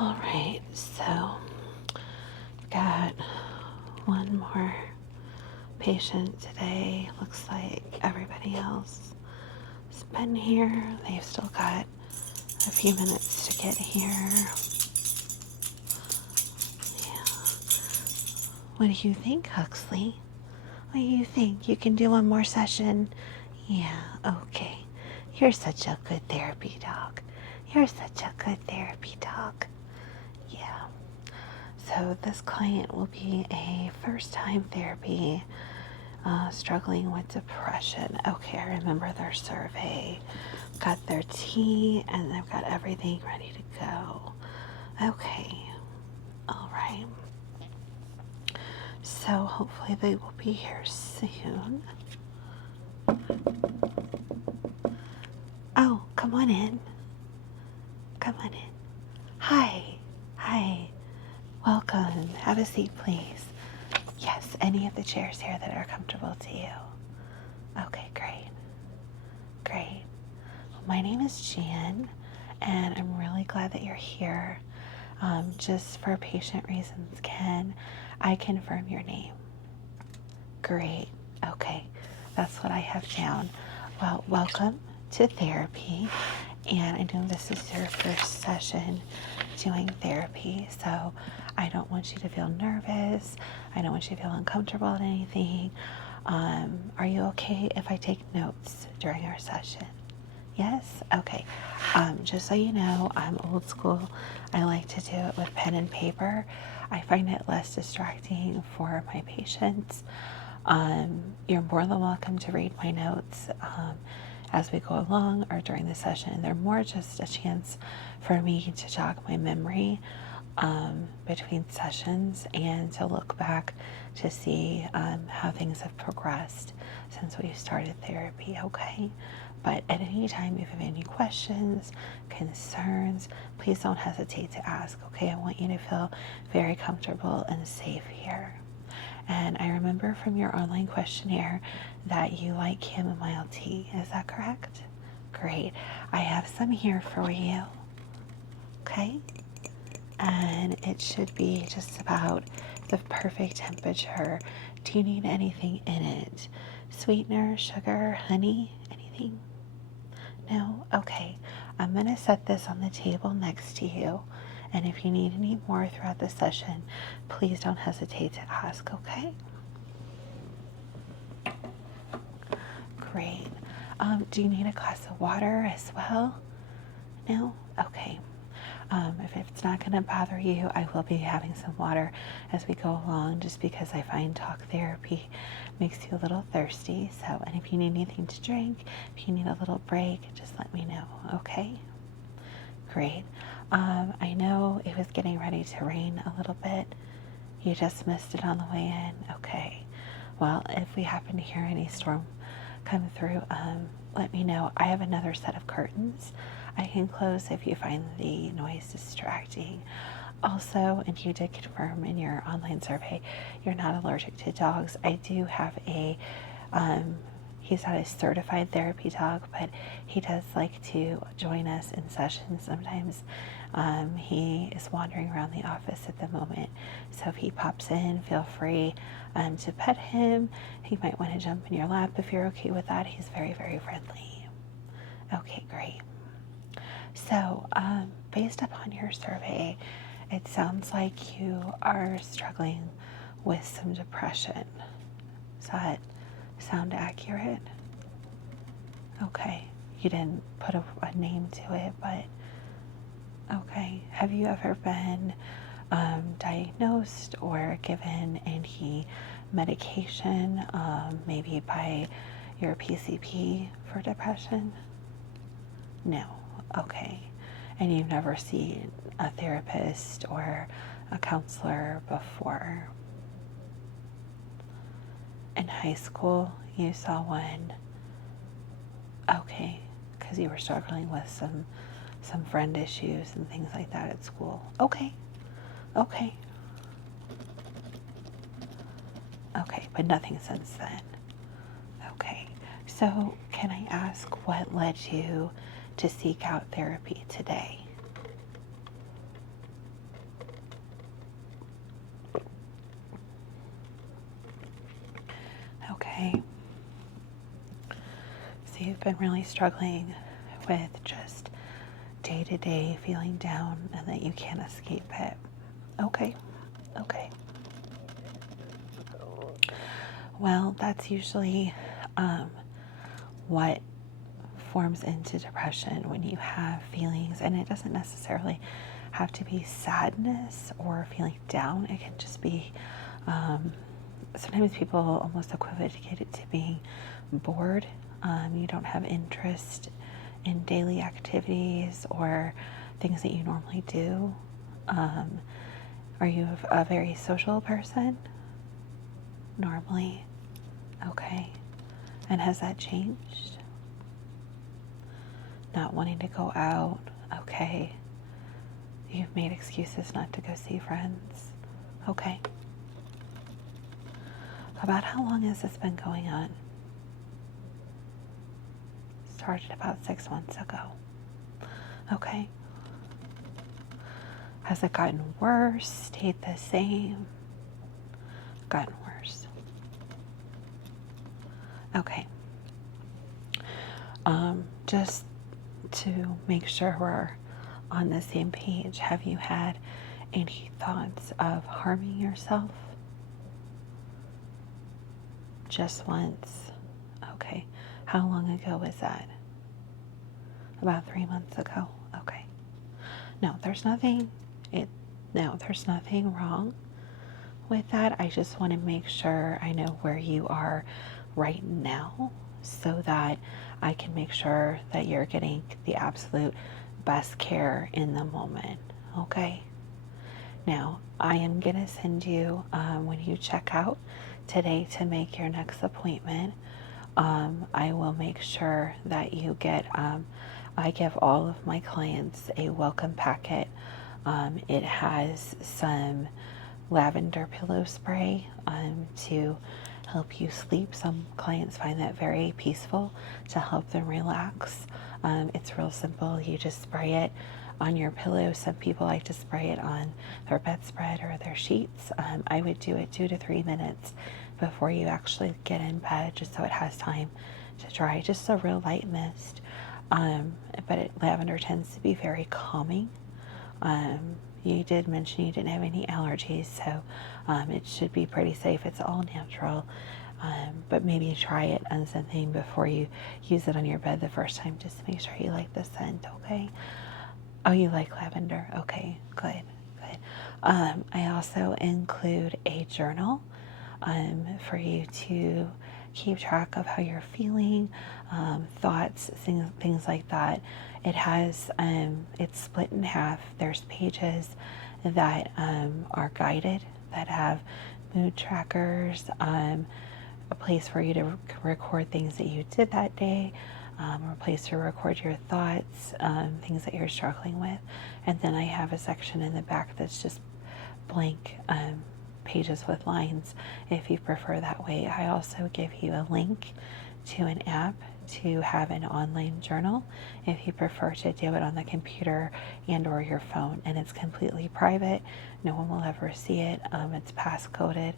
All right, so we've got one more patient today. Looks like everybody else has been here. They've still got a few minutes to get here. Yeah. What do you think, Huxley? What do you think? You can do one more session? Yeah, okay. You're such a good therapy dog. You're such a good therapy dog. Yeah. So this client will be a first-time therapy, struggling with depression. Okay, I remember their survey. Got their tea, and they've got everything ready to go. Okay, all right. So hopefully they will be here soon. Oh, come on in. Come on in. Hi. Hi. Welcome. Have a seat, please. Yes, any of the chairs here that are comfortable to you. Okay, great. Great. Well, my name is Jan, and I'm really glad that you're here. Just for patient reasons, can I confirm your name? Great. Okay, that's what I have down. Well, welcome to therapy, and I know this is your first session doing therapy, so I don't want you to feel nervous. I don't want you to feel uncomfortable at anything. Are you okay if I take notes during our session? Yes? Okay. Just so you know, I'm old school. I like to do it with pen and paper. I find it less distracting for my patients. You're more than welcome to read my notes as we go along or during the session. They're more just a chance for me to jog my memory between sessions and to look back to see how things have progressed since we started therapy, okay? But at any time, if you have any questions, concerns, please don't hesitate to ask, okay? I want you to feel very comfortable and safe here. And I remember from your online questionnaire that you like chamomile tea. Is that correct? Great. I have some here for you. Okay? And it should be just about the perfect temperature. Do you need anything in it? Sweetener, sugar, honey, anything? No? Okay. I'm going to set this on the table next to you. And if you need any more throughout the session, please don't hesitate to ask, okay? Great. Do you need a glass of water as well? No? Okay. If it's not going to bother you, I will be having some water as we go along just because I find talk therapy makes you a little thirsty. So, and if you need anything to drink, if you need a little break, just let me know, okay? Great. I know it was getting ready to rain a little bit. You just missed it on the way in. Okay. Well, if we happen to hear any storm come through, let me know. I have another set of curtains I can close if you find the noise distracting. Also, and you did confirm in your online survey you're not allergic to dogs. I do have a he's not a certified therapy dog, but he does like to join us in sessions sometimes. He is wandering around the office at the moment, so if he pops in, feel free to pet him. He might want to jump in your lap if you're okay with that. He's very, very friendly. Okay, great. So, based upon your survey, it sounds like you are struggling with some depression. Does that sound accurate? Okay. You didn't put a name to it, but okay. Have you ever been diagnosed or given any medication, maybe by your PCP for depression? No. Okay. And you've never seen a therapist or a counselor before? In high school, you saw one? Okay, because you were struggling with some friend issues and things like that at school. Okay, okay, okay, but nothing since then. Okay, so can I ask what led you to seek out therapy today? been really struggling with just day to day feeling down and that you can't escape it. Okay, okay. Well, that's usually what forms into depression when you have feelings, and it doesn't necessarily have to be sadness or feeling down. It can just be, sometimes people almost equivocate it to being bored. You don't have interest in daily activities or things that you normally do. Are you a very social person normally? Okay. And has that changed? Not wanting to go out? Okay. You've made excuses not to go see friends? Okay. About how long has this been going on? Started about 6 months ago. Okay. Has it gotten worse? Stayed the same? Gotten worse. Okay. Just to make sure we're on the same page, have you had any thoughts of harming yourself? Just once. Okay. How long ago was that? About 3 months ago. Okay. No, there's nothing wrong with that. I just want to make sure I know where you are right now so that I can make sure that you're getting the absolute best care in the moment. Okay? Now, I am going to send you, when you check out today to make your next appointment, I will make sure that you get, I give all of my clients a welcome packet. It has some lavender pillow spray to help you sleep. Some clients find that very peaceful to help them relax. It's real simple. You just spray it on your pillow. Some people like to spray it on their bedspread or their sheets. I would do it 2 to 3 minutes before you actually get in bed, just so it has time to dry. Just a real light mist. But lavender tends to be very calming. You did mention you didn't have any allergies, so it should be pretty safe. It's all natural. But maybe try it on something before you use it on your bed the first time, just to make sure you like the scent, okay? Oh, you like lavender? Okay, good, good. I also include a journal for you to keep track of how you're feeling, thoughts, things like that. It has, it's split in half. There's pages that are guided, that have mood trackers, a place for you to record things that you did that day, or a place to record your thoughts, things that you're struggling with. And then I have a section in the back that's just blank pages with lines if you prefer that way. I also give you a link to an app to have an online journal if you prefer to do it on the computer and or your phone, and it's completely private. No one will ever see it. It's passcoded,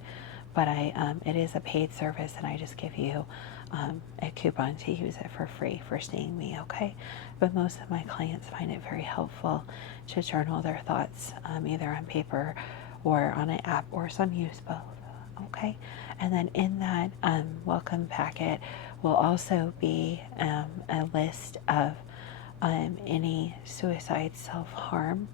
but it is a paid service, and I just give you a coupon to use it for free for seeing me, okay? But most of my clients find it very helpful to journal their thoughts, either on paper or on an app, or some use both, okay? And then in that welcome packet will also be a list of any suicide, self-harm,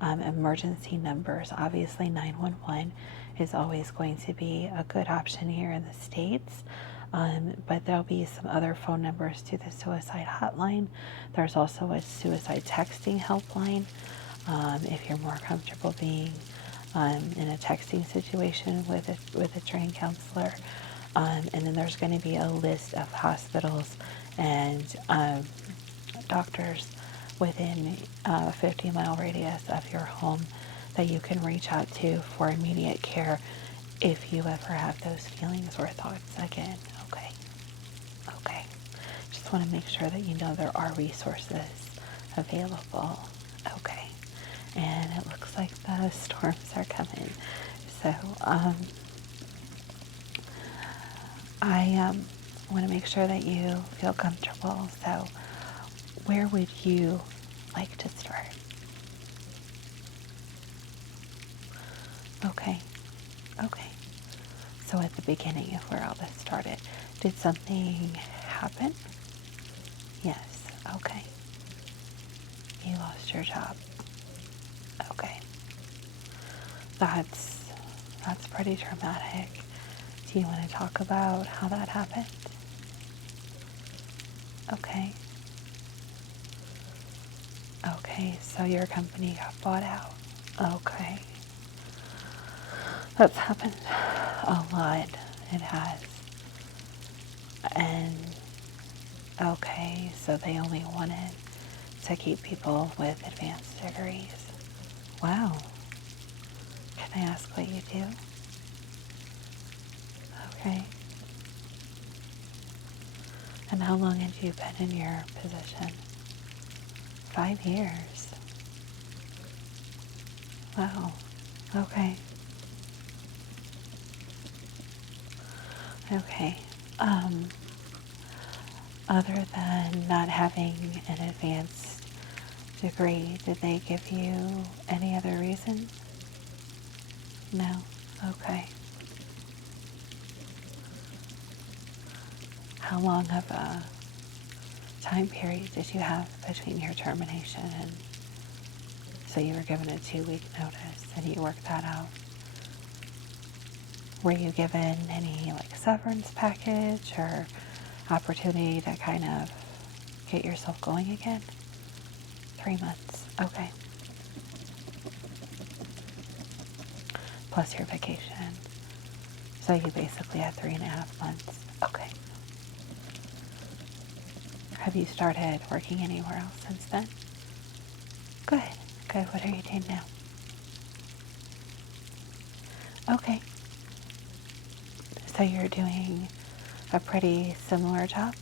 emergency numbers. Obviously 911 is always going to be a good option here in the States, but there'll be some other phone numbers to the suicide hotline. There's also a suicide texting helpline if you're more comfortable being in a texting situation with a trained counselor. And then there's going to be a list of hospitals and doctors within a 50-mile radius of your home that you can reach out to for immediate care if you ever have those feelings or thoughts again. Okay. Okay. Just want to make sure that you know there are resources available. Okay. And it looks like the storms are coming. So, I I want to make sure that you feel comfortable. So where would you like to start? Okay. Okay. So at the beginning of where all this started, did something happen? Yes. Okay. You lost your job. Okay. That's pretty traumatic. Do you want to talk about how that happened? Okay. Okay, so your company got bought out. Okay. That's happened a lot. It has. And okay, so they only wanted to keep people with advanced degrees. Wow. Can I ask what you do? Okay. And how long had you been in your position? 5 years. Wow. Okay. Okay. Other than not having an advanced degree, did they give you any other reason? No? Okay. How long of a time period did you have between your termination and so you were given a 2-week notice and you worked that out? Were you given any severance package or opportunity to kind of get yourself going again? 3 months. Okay. Plus your vacation. So you basically had 3.5 months. Okay. Have you started working anywhere else since then? Good. Good. What are you doing now? Okay. So you're doing a pretty similar job?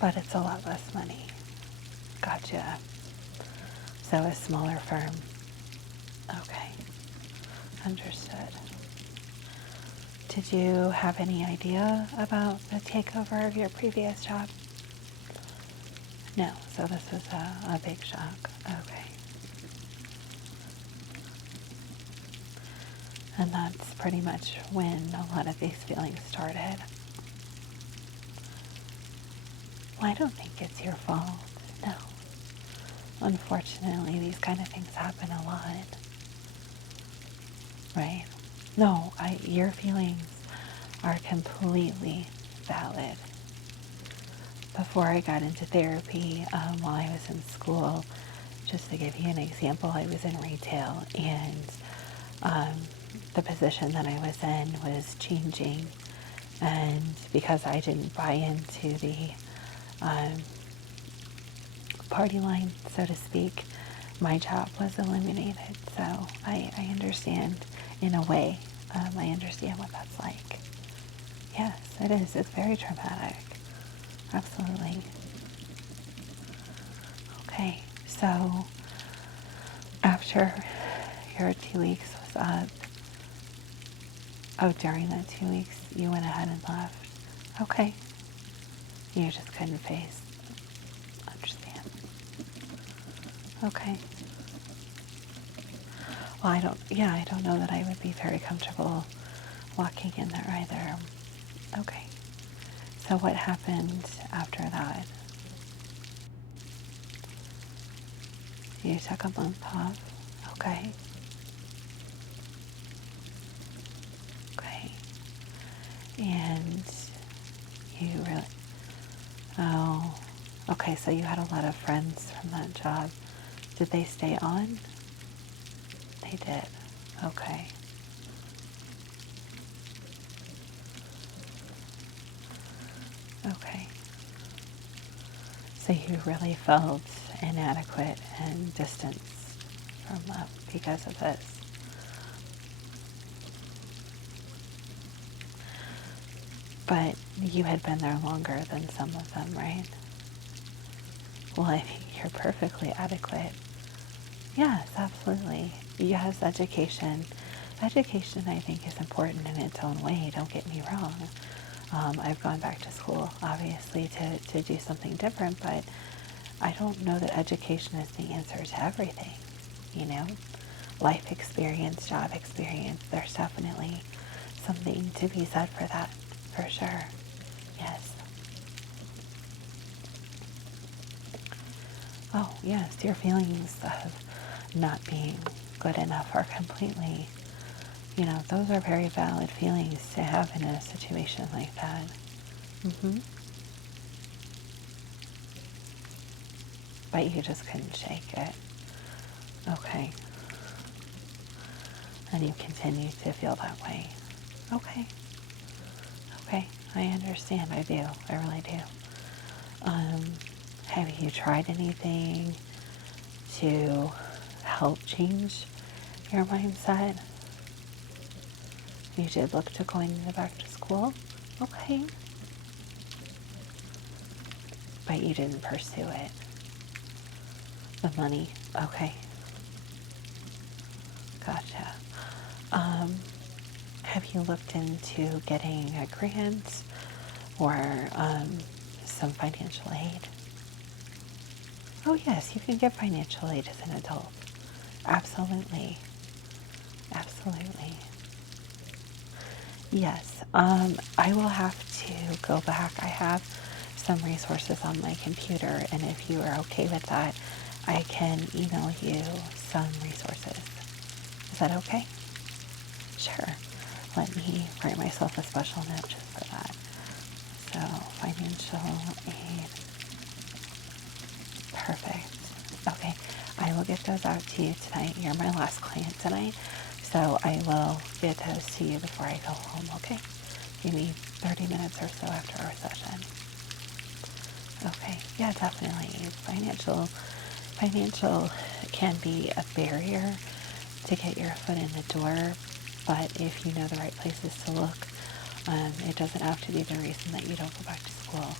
But it's a lot less money. Gotcha. So a smaller firm. Okay. Understood. Did you have any idea about the takeover of your previous job? No. So this was a big shock. Okay. And that's pretty much when a lot of these feelings started. Well, I don't think it's your fault. No. Unfortunately, these kind of things happen a lot. Right? No, your feelings are completely valid. Before I got into therapy, while I was in school, just to give you an example, I was in retail and the position that I was in was changing, and because I didn't buy into the party line, so to speak, my job was eliminated. So I understand in a way. I understand what that's like. Yes, it is. It's very traumatic. Absolutely. Okay, so after your 2 weeks was up, during that 2 weeks, you went ahead and left. Okay. You just couldn't face. Understand. Okay. Well, I don't know that I would be very comfortable walking in there either. Okay. So what happened after that? You took a month off. Okay. Okay. And you really, oh, okay, so you had a lot of friends from that job. Did they stay on? They did. Okay. Okay. So you really felt inadequate and distanced from them because of this. But you had been there longer than some of them, right? Well, I think you're perfectly adequate. Yes, absolutely. Yes, education. Education, I think, is important in its own way, don't get me wrong. I've gone back to school, obviously, to do something different, but I don't know that education is the answer to everything, you know? Life experience, job experience, there's definitely something to be said for that, for sure. Yes. Oh, yes, your feelings of not being good enough are completely, those are very valid feelings to have in a situation like that. hmm But you just couldn't shake it. Okay. And you continue to feel that way. Okay. Okay. I understand. I do. I really do. Um, have you tried anything to help change your mindset? You did look to going to back to school? Okay. But you didn't pursue it. The money? Okay. Gotcha. Have you looked into getting a grant or some financial aid? Oh yes, you can get financial aid as an adult. Absolutely. Absolutely. Yes. I will have to go back. I have some resources on my computer, and if you are okay with that, I can email you some resources. Is that okay? Sure. Let me write myself a special note just for that. So, financial aid. Perfect. Okay. I will get those out to you tonight. You're my last client tonight. So I will get those to you before I go home, okay? Give me 30 minutes or so after our session. Okay. Yeah, definitely. Financial can be a barrier to get your foot in the door, but if you know the right places to look, it doesn't have to be the reason that you don't go back to school.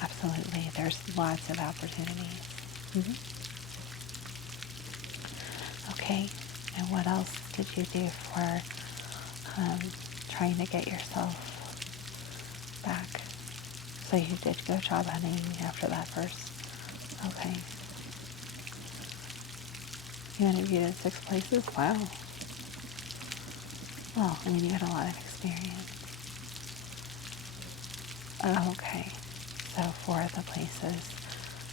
Absolutely. There's lots of opportunities. Okay. And what else did you do for trying to get yourself back? So you did go job hunting after that first? Okay. You interviewed at 6 places? Wow. Well, I mean, you had a lot of experience. Okay. So 4 of the places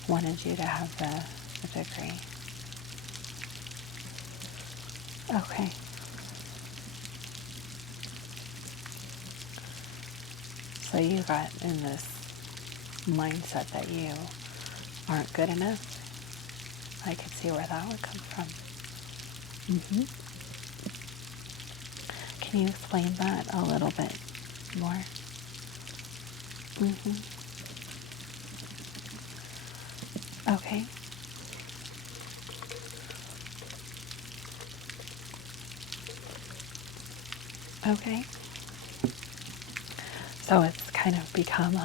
wanted you to have the degree. Okay. So you got in this mindset that you aren't good enough. I could see where that would come from. Can you explain that a little bit more? Okay. Okay. So it's kind of become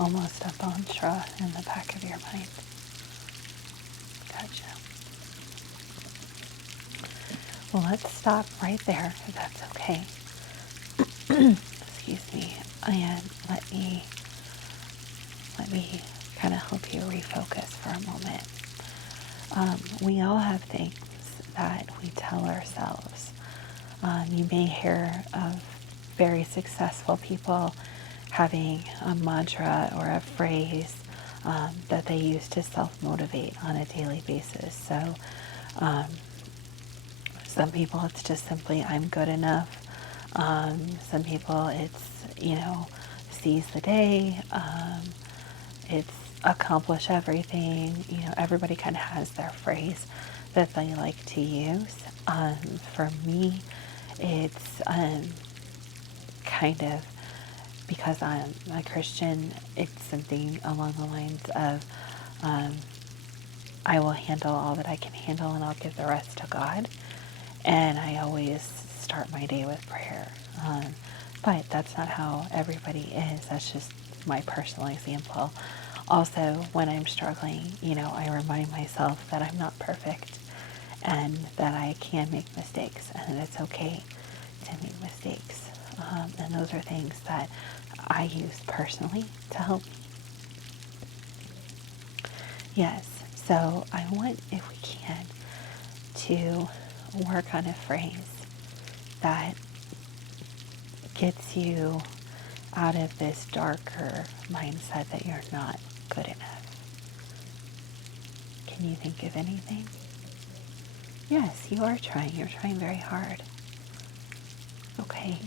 almost a mantra in the back of your mind. Gotcha. Well, let's stop right there, if that's okay. Excuse me. And let me kind of help you refocus for a moment. We all have things that we tell ourselves. You may hear of very successful people having a mantra or a phrase that they use to self-motivate on a daily basis. So some people it's just simply, I'm good enough. Some people it's, seize the day. It's accomplish everything. Everybody kind of has their phrase that they like to use. For me, it's kind of, because I'm a Christian, it's something along the lines of, I will handle all that I can handle and I'll give the rest to God. And I always start my day with prayer. But that's not how everybody is. That's just my personal example. Also, when I'm struggling, I remind myself that I'm not perfect and that I can make mistakes and that it's okay to make mistakes. And those are things that I use personally to help me. Yes, so I want, if we can, to work on a phrase that gets you out of this darker mindset that you're not good enough. Can you think of anything? Yes, you are trying. You're trying very hard. Okay.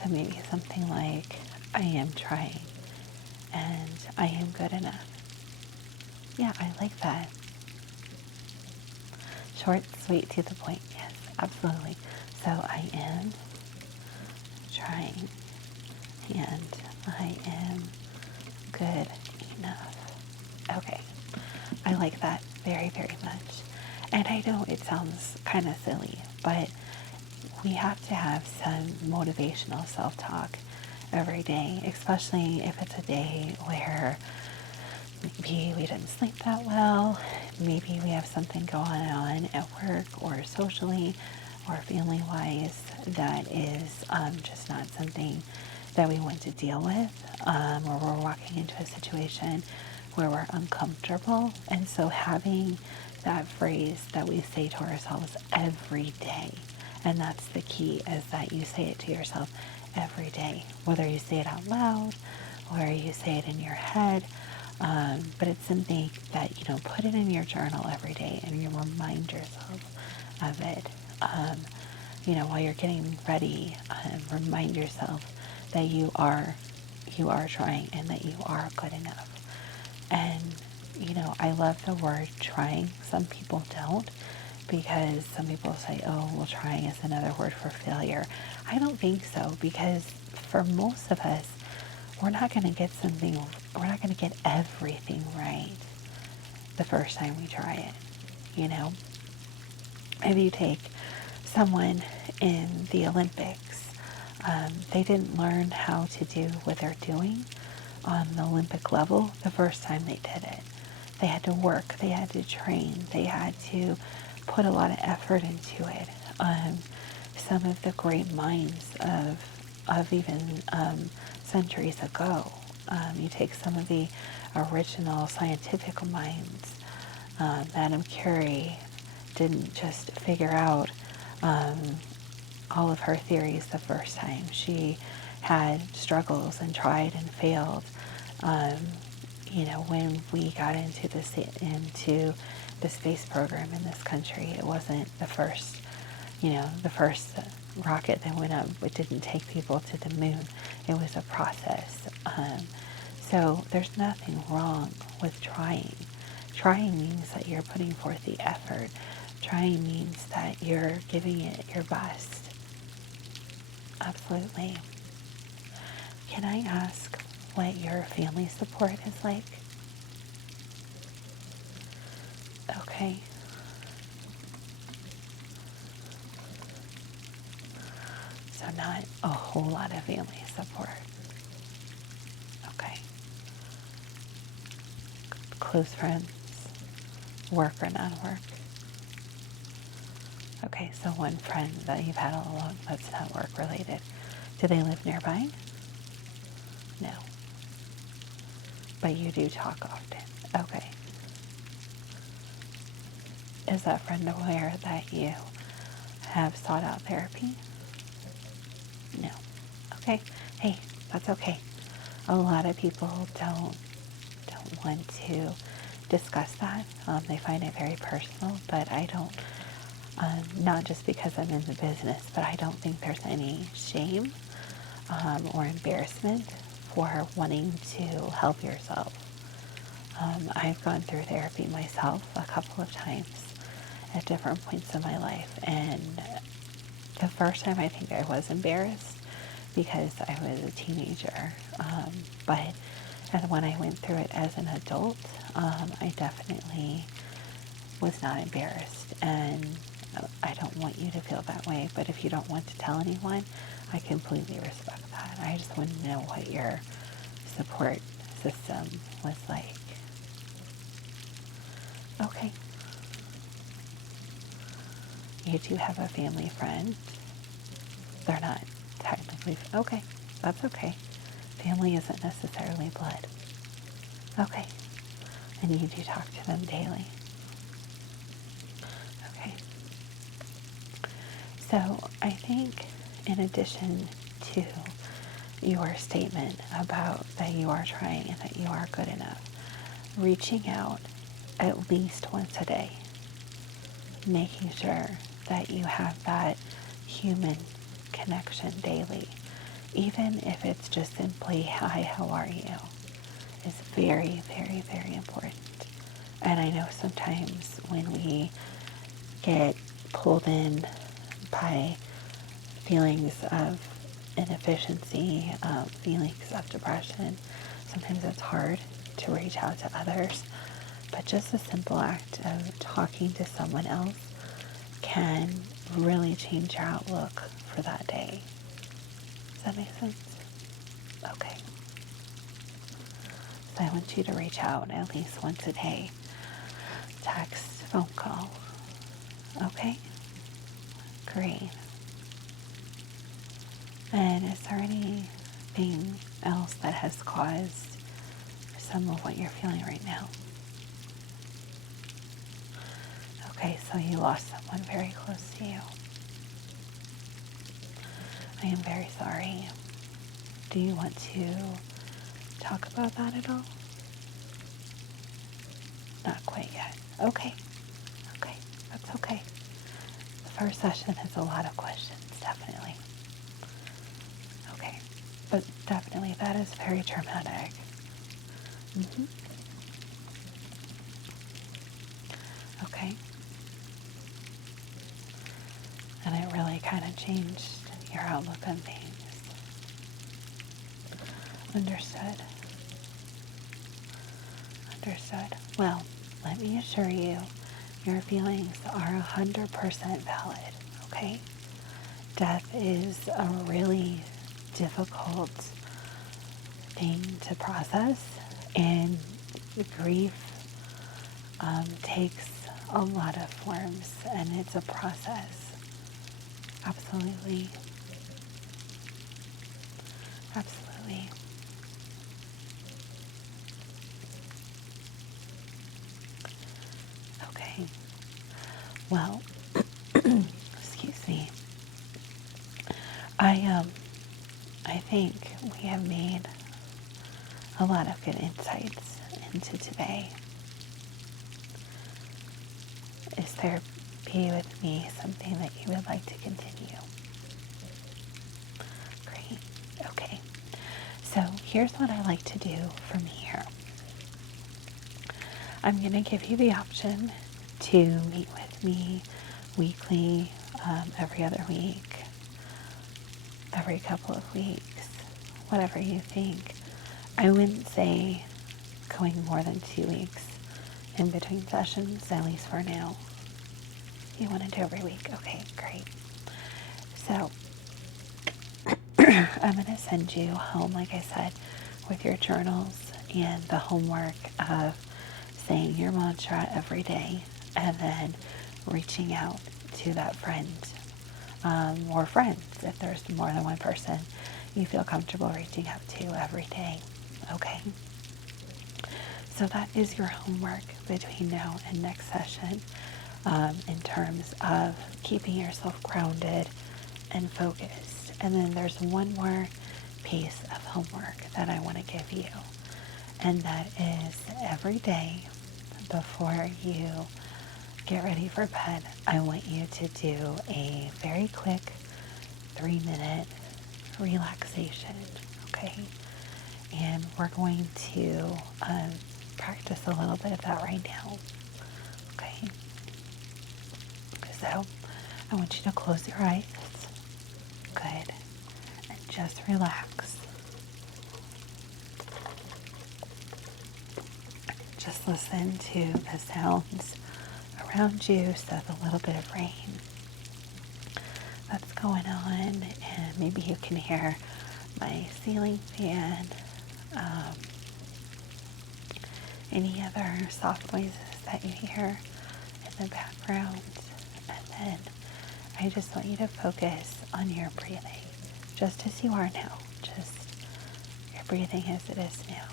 So maybe something like, I am trying and I am good enough. Yeah, I like that. Short, sweet, to the point. Yes, absolutely. So I am trying and I am good enough. Okay. I like that very, very much. And I know it sounds kind of silly, but we have to have some motivational self-talk every day, especially if it's a day where maybe we didn't sleep that well, maybe we have something going on at work or socially or family-wise that is just not something that we want to deal with, or we're walking into a situation where we're uncomfortable. And so having that phrase that we say to ourselves every day, and that's the key, is that you say it to yourself every day, whether you say it out loud or you say it in your head, but it's something that, put it in your journal every day and you remind yourself of it. While you're getting ready, remind yourself that you are trying and that you are good enough. And, I love the word trying. Some people don't, because some people say, oh, well, trying is another word for failure. I don't think so, because for most of us, we're not going to get everything right the first time we try it. If you take someone in the Olympics, they didn't learn how to do what they're doing on the Olympic level the first time they did it. They had to work, they had to train, they had to put a lot of effort into it. Some of the great minds of even centuries ago, you take some of the original scientific minds, Madame Curie didn't just figure out all of her theories the first time. She had struggles and tried and failed. When we got into the space program in this country, it wasn't the first rocket that went up. It didn't take people to the moon. It was a process. So there's nothing wrong with trying. Trying means that you're putting forth the effort. Trying means that you're giving it your best. Absolutely. Can I ask what your family support is like? Okay. So not a whole lot of family support. Okay. Close friends, work or non-work. Okay, so one friend that you've had all along that's not work related. Do they live nearby? No. But you do talk often. Okay. Is that friend aware that you have sought out therapy? No. Okay. Hey, that's okay. A lot of people don't want to discuss that. They find it very personal, but I don't. Not just because I'm in the business, but I don't think there's any shame or embarrassment for wanting to help yourself. I've gone through therapy myself a couple of times at different points in my life, and the first time I think I was embarrassed because I was a teenager, and when I went through it as an adult, I definitely was not embarrassed, and I don't want you to feel that way, but if you don't want to tell anyone, I completely respect that. I just want to know what your support system was like. Okay. You do have a family friend. They're not technically, okay, that's okay. Family isn't necessarily blood. Okay. And you do talk to them daily. Okay. So I think in addition to your statement about that you are trying and that you are good enough, reaching out at least once a day, making sure that you have that human connection daily, even if it's just simply, hi, how are you, is very, very, very important. And I know sometimes when we get pulled in by feelings of inefficiency, feelings of depression, sometimes it's hard to reach out to others. But just a simple act of talking to someone else can really change your outlook for that day. Does that make sense? Okay. So I want you to reach out at least once a day. Text, phone call. Okay? Great. And is there anything else that has caused some of what you're feeling right now? Okay, so you lost someone very close to you. I am very sorry. Do you want to talk about that at all? Not quite yet. Okay. Okay. That's okay. The first session has a lot of questions, definitely. Okay. But definitely that is very traumatic. Okay. And it really kind of changed your outlook on things. Understood. Understood. Well, let me assure you, your feelings are 100% valid, okay? Death is a really difficult thing to process, and grief takes a lot of forms, and it's a process. Absolutely. Absolutely. Okay. Well, excuse me. I think we have made a lot of good insights into today. Is there be with me something that you would like to continue? Great. Okay. So here's what I like to do from here. I'm going to give you the option to meet with me weekly, every other week, every couple of weeks, whatever you think. I wouldn't say going more than 2 weeks in between sessions, at least for now. You want to do every week? Okay, great. So I'm going to send you home, like I said, with your journals and the homework of saying your mantra every day and then reaching out to that friend or friends if there's more than one person you feel comfortable reaching out to every day. Okay? So that is your homework between now and next session in terms of keeping yourself grounded and focused. And then there's one more piece of homework that I want to give you. And that is every day before you get ready for bed, I want you to do a very quick 3-minute relaxation, okay? And we're going to practice a little bit of that right now, okay? So I want you to close your eyes. Good. And just relax. Just listen to the sounds around you, so the little bit of rain that's going on, and maybe you can hear my ceiling fan, any other soft noises that you hear in the background, and then I just want you to focus on your breathing, just as you are now. Just your breathing as it is now.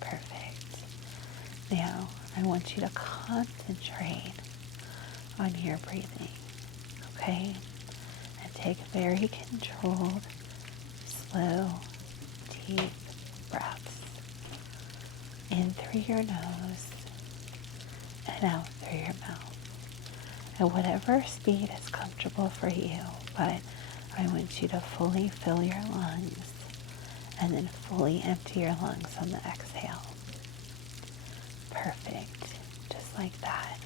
Perfect. Now, I want you to concentrate on your breathing, okay? And take very controlled, slow, deep breaths. In through your nose and out through your mouth. At whatever speed is comfortable for you, but I want you to fully fill your lungs and then fully empty your lungs on the exhale. Perfect. Just like that.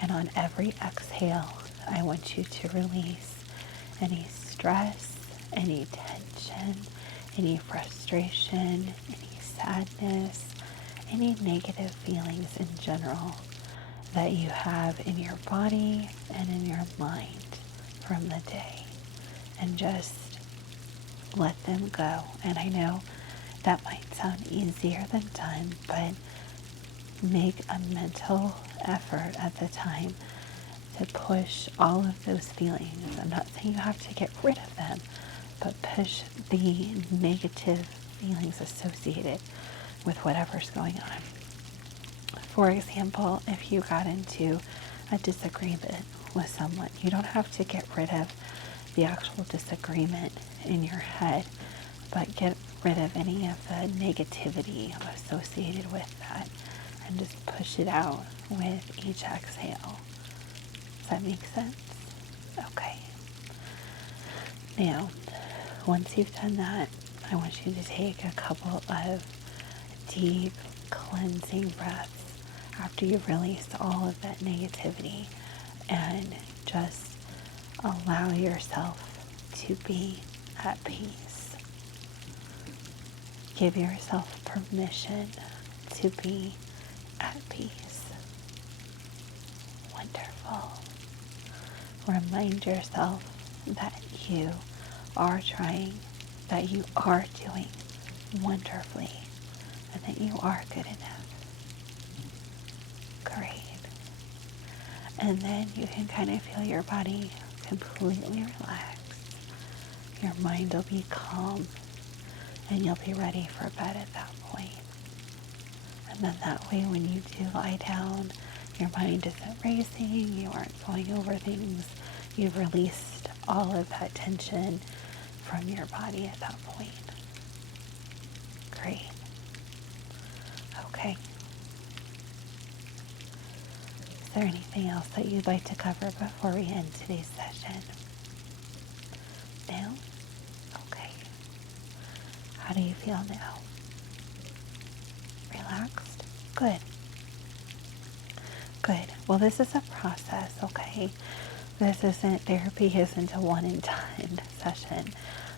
And on every exhale, I want you to release any stress, any tension, any frustration, any sadness, any negative feelings in general that you have in your body and in your mind from the day. And just let them go. And I know that might sound easier than done, but make a mental effort at the time to push all of those feelings. I'm not saying you have to get rid of them, but push the negative feelings associated with whatever's going on. For example, if you got into a disagreement with someone, you don't have to get rid of the actual disagreement in your head, but get rid of any of the negativity associated with that and just push it out with each exhale. Does that make sense? Okay. Now, once you've done that, I want you to take a couple of deep cleansing breaths after you've released all of that negativity and just allow yourself to be at peace. Give yourself permission to be at peace. Wonderful. Remind yourself that you are trying, that you are doing wonderfully, and that you are good enough. Great. And then you can kind of feel your body completely relax. Your mind will be calm, and you'll be ready for bed at that point. And then that way, when you do lie down, your mind isn't racing, you aren't going over things. You've released all of that tension from your body at that point. Great. Okay. Is there anything else that you'd like to cover before we end today's session? No? Okay. How do you feel now? Relaxed? Good. Good. Well, this is a process, okay? Therapy isn't a one and done session.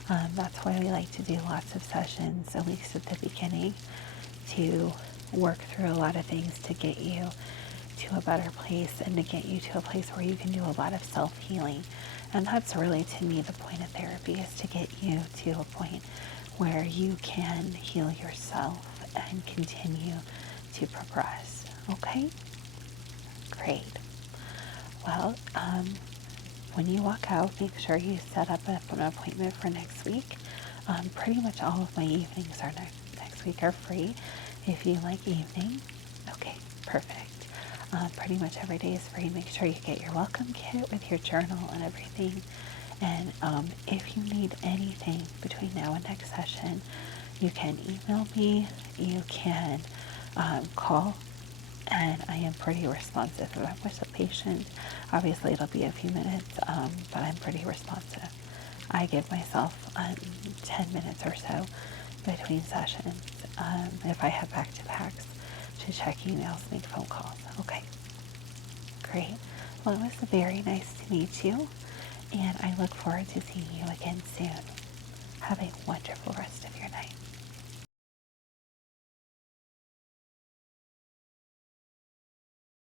That's why we like to do lots of sessions, at least at the beginning, to work through a lot of things to get you to a better place and to get you to a place where you can do a lot of self-healing. And that's really, to me, the point of therapy, is to get you to a point where you can heal yourself and continue to progress. Okay? Great. Well, when you walk out, make sure you set up an appointment for next week. Pretty much all of my evenings are next week are free. If you like evening, okay, perfect. Pretty much every day is free. Make sure you get your welcome kit with your journal and everything. And if you need anything between now and next session, you can email me, you can call, and I am pretty responsive. If I'm with a patient, obviously it'll be a few minutes, but I'm pretty responsive. I give myself 10 minutes or so between sessions if I have back-to-backs to check emails, make phone calls. Okay, great. Well, it was very nice to meet you, and I look forward to seeing you again soon. Have a wonderful rest of your night.